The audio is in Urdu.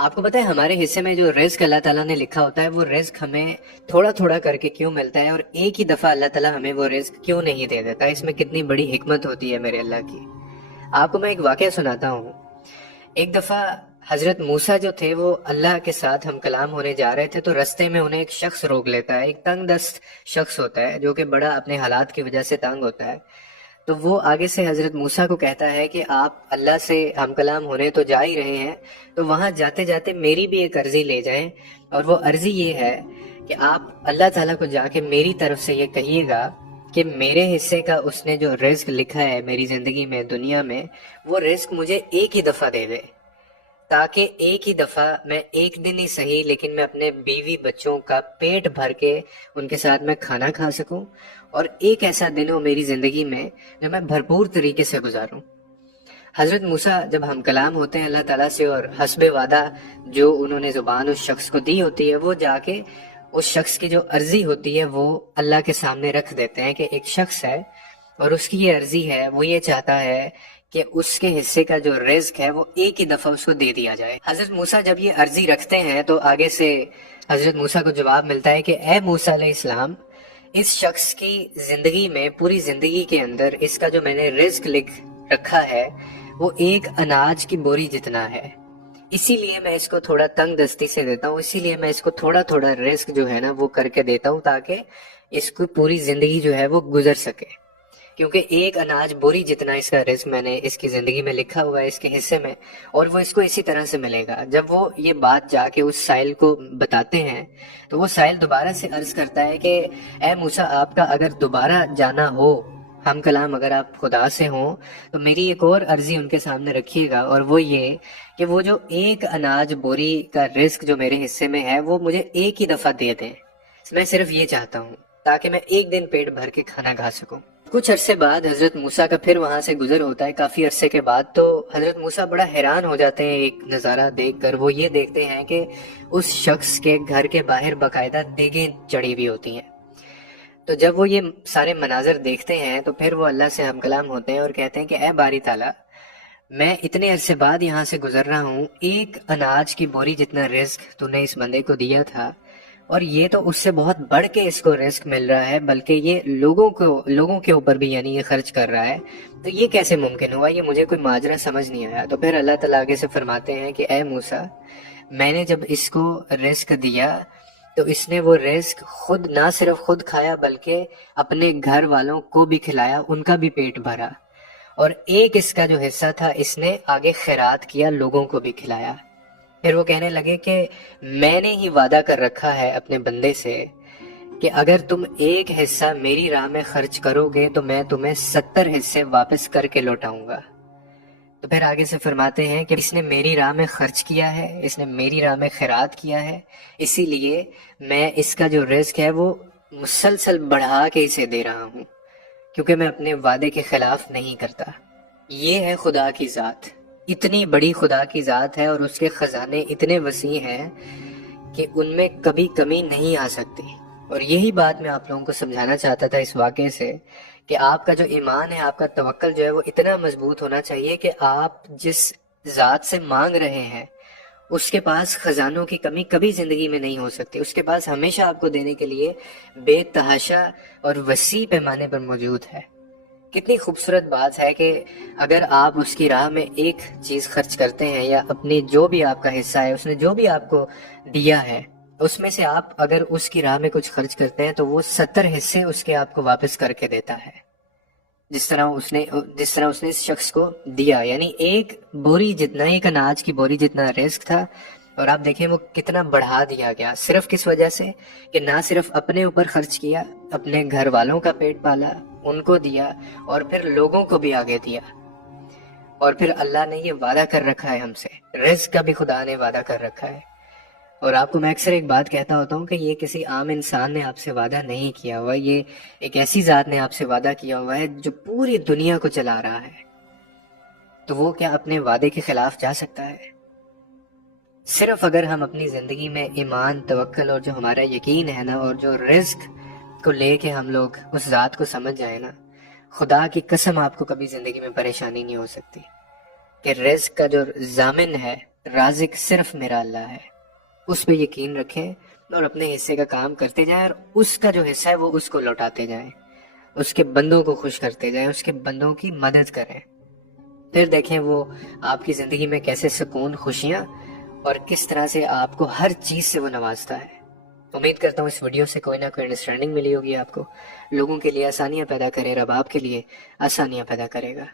آپ کو پتہ ہے ہمارے حصے میں جو رزق اللہ تعالیٰ نے لکھا ہوتا ہے وہ رزق ہمیں تھوڑا تھوڑا کر کے کیوں ملتا ہے، اور ایک ہی دفعہ اللہ تعالیٰ ہمیں وہ رزق کیوں نہیں دے دیتا؟ اس میں کتنی بڑی حکمت ہوتی ہے میرے اللہ کی۔ آپ کو میں ایک واقعہ سناتا ہوں۔ ایک دفعہ حضرت موسیٰ جو تھے وہ اللہ کے ساتھ ہم کلام ہونے جا رہے تھے، تو رستے میں انہیں ایک شخص روک لیتا ہے، ایک تنگ دست شخص ہوتا ہے جو کہ بڑا اپنے حالات کی وجہ سے تنگ ہوتا ہے۔ تو وہ آگے سے حضرت موسیٰ کو کہتا ہے کہ آپ اللہ سے ہم کلام ہونے تو جا ہی رہے ہیں، تو وہاں جاتے جاتے میری بھی ایک عرضی لے جائیں، اور وہ عرضی یہ ہے کہ آپ اللہ تعالیٰ کو جا کے میری طرف سے یہ کہیے گا کہ میرے حصے کا اس نے جو رزق لکھا ہے میری زندگی میں، دنیا میں، وہ رزق مجھے ایک ہی دفعہ دے دے، تاکہ ایک ہی دفعہ میں ایک دن ہی صحیح لیکن میں اپنے بیوی بچوں کا پیٹ بھر کے ان کے ساتھ میں کھانا کھا سکوں، اور ایک ایسا دن ہو میری زندگی میں جو میں بھرپور طریقے سے گزاروں۔ حضرت موسیٰ جب ہم کلام ہوتے ہیں اللہ تعالیٰ سے، اور حسب وعدہ جو انہوں نے زبان اس شخص کو دی ہوتی ہے، وہ جا کے اس شخص کی جو عرضی ہوتی ہے وہ اللہ کے سامنے رکھ دیتے ہیں کہ ایک شخص ہے اور اس کی یہ عرضی ہے، وہ یہ چاہتا ہے کہ اس کے حصے کا جو رزق ہے وہ ایک ہی دفعہ اس کو دے دیا جائے۔ حضرت موسیٰ جب یہ عرضی رکھتے ہیں تو آگے سے حضرت موسیٰ کو جواب ملتا ہے کہ اے موسیٰ علیہ السلام، اس شخص کی زندگی میں، پوری زندگی کے اندر، اس کا جو میں نے رزق لکھ رکھا ہے وہ ایک اناج کی بوری جتنا ہے، اسی لیے میں اس کو تھوڑا تنگ دستی سے دیتا ہوں، اسی لیے میں اس کو تھوڑا تھوڑا رزق جو ہے نا وہ کر کے دیتا ہوں، تاکہ اس کو پوری زندگی جو ہے وہ گزر سکے، کیونکہ ایک اناج بوری جتنا اس کا رزق میں نے اس کی زندگی میں لکھا ہوا ہے اس کے حصے میں، اور وہ اس کو اسی طرح سے ملے گا۔ جب وہ یہ بات جا کے اس سائل کو بتاتے ہیں تو وہ سائل دوبارہ سے عرض کرتا ہے کہ اے موسیٰ، آپ کا اگر دوبارہ جانا ہو ہم کلام، اگر آپ خدا سے ہوں تو میری ایک اور عرضی ان کے سامنے رکھیے گا، اور وہ یہ کہ وہ جو ایک اناج بوری کا رزق جو میرے حصے میں ہے وہ مجھے ایک ہی دفعہ دے دیں۔ میں صرف یہ چاہتا ہوں تاکہ میں ایک دن پیٹ بھر کے کھانا کھا سکوں۔ کچھ عرصے بعد حضرت موسیٰ کا پھر وہاں سے گزر ہوتا ہے، کافی عرصے کے بعد، تو حضرت موسیٰ بڑا حیران ہو جاتے ہیں ایک نظارہ دیکھ کر۔ وہ یہ دیکھتے ہیں کہ اس شخص کے گھر کے باہر باقاعدہ دیگیں چڑھی ہوئی ہوتی ہیں۔ تو جب وہ یہ سارے مناظر دیکھتے ہیں تو پھر وہ اللہ سے ہم کلام ہوتے ہیں اور کہتے ہیں کہ اے باری تعالیٰ، میں اتنے عرصے بعد یہاں سے گزر رہا ہوں، ایک اناج کی بوری جتنا رزق تو نے اس بندے کو دیا تھا، اور یہ تو اس سے بہت بڑھ کے اس کو رزق مل رہا ہے، بلکہ یہ لوگوں کے اوپر بھی یعنی یہ خرچ کر رہا ہے، تو یہ کیسے ممکن ہوا؟ یہ مجھے کوئی ماجرا سمجھ نہیں آیا۔ تو پھر اللہ تعالیٰ آگے سے فرماتے ہیں کہ اے موسیٰ، میں نے جب اس کو رزق دیا تو اس نے وہ رزق خود نہ صرف خود کھایا بلکہ اپنے گھر والوں کو بھی کھلایا، ان کا بھی پیٹ بھرا، اور ایک اس کا جو حصہ تھا اس نے آگے خیرات کیا، لوگوں کو بھی کھلایا۔ پھر وہ کہنے لگے کہ میں نے ہی وعدہ کر رکھا ہے اپنے بندے سے کہ اگر تم ایک حصہ میری راہ میں خرچ کرو گے تو میں تمہیں 70 حصے واپس کر کے لوٹاؤں گا۔ تو پھر آگے سے فرماتے ہیں کہ اس نے میری راہ میں خرچ کیا ہے، اس نے میری راہ میں خیرات کیا ہے، اسی لیے میں اس کا جو رزق ہے وہ مسلسل بڑھا کے اسے دے رہا ہوں، کیونکہ میں اپنے وعدے کے خلاف نہیں کرتا۔ یہ ہے خدا کی ذات، اتنی بڑی خدا کی ذات ہے، اور اس کے خزانے اتنے وسیع ہیں کہ ان میں کبھی کمی نہیں آ سکتی۔ اور یہی بات میں آپ لوگوں کو سمجھانا چاہتا تھا اس واقعے سے، کہ آپ کا جو ایمان ہے، آپ کا توکل جو ہے وہ اتنا مضبوط ہونا چاہیے کہ آپ جس ذات سے مانگ رہے ہیں اس کے پاس خزانوں کی کمی کبھی زندگی میں نہیں ہو سکتی، اس کے پاس ہمیشہ آپ کو دینے کے لیے بے تحاشا اور وسیع پیمانے پر موجود ہے۔ کتنی خوبصورت بات ہے کہ اگر آپ اس کی راہ میں ایک چیز خرچ کرتے ہیں، یا اپنی جو بھی آپ کا حصہ ہے، اس نے جو بھی آپ کو دیا ہے، اس میں سے آپ اگر اس کی راہ میں کچھ خرچ کرتے ہیں تو وہ 70 حصے اس کے آپ کو واپس کر کے دیتا ہے، جس طرح اس نے اس شخص کو دیا، یعنی ایک بوری جتنا، ایک اناج کی بوری جتنا رزق تھا، اور آپ دیکھیں وہ کتنا بڑھا دیا گیا، صرف کس وجہ سے کہ نہ صرف اپنے اوپر خرچ کیا، اپنے گھر والوں کا پیٹ پالا، ان کو دیا، اور پھر لوگوں کو بھی آگے دیا۔ اور پھر اللہ نے یہ وعدہ کر رکھا ہے ہم سے، رزق کا بھی خدا نے وعدہ کر رکھا ہے۔ اور آپ کو میں اکثر ایک بات کہتا ہوتا ہوں کہ یہ کسی عام انسان نے آپ سے وعدہ نہیں کیا ہوا، یہ ایک ایسی ذات نے آپ سے وعدہ کیا ہوا ہے جو پوری دنیا کو چلا رہا ہے، تو وہ کیا اپنے وعدے کے خلاف جا سکتا ہے؟ صرف اگر ہم اپنی زندگی میں ایمان، توکل اور جو ہمارا یقین ہے نا، اور جو رزق کو لے کے ہم لوگ اس ذات کو سمجھ جائیں نا، خدا کی قسم آپ کو کبھی زندگی میں پریشانی نہیں ہو سکتی، کہ رزق کا جو ضامن ہے رازق صرف میرا اللہ ہے، اس پہ یقین رکھیں اور اپنے حصے کا کام کرتے جائیں، اور اس کا جو حصہ ہے وہ اس کو لوٹاتے جائیں، اس کے بندوں کو خوش کرتے جائیں، اس کے بندوں کی مدد کریں، پھر دیکھیں وہ آپ کی زندگی میں کیسے سکون، خوشیاں اور کس طرح سے آپ کو ہر چیز سے وہ نوازتا ہے۔ امید کرتا ہوں اس ویڈیو سے کوئی نہ کوئی انڈرسٹینڈنگ ملی ہوگی آپ کو۔ لوگوں کے لیے آسانیاں پیدا کرے رب، آپ کے لیے آسانیاں پیدا کرے گا۔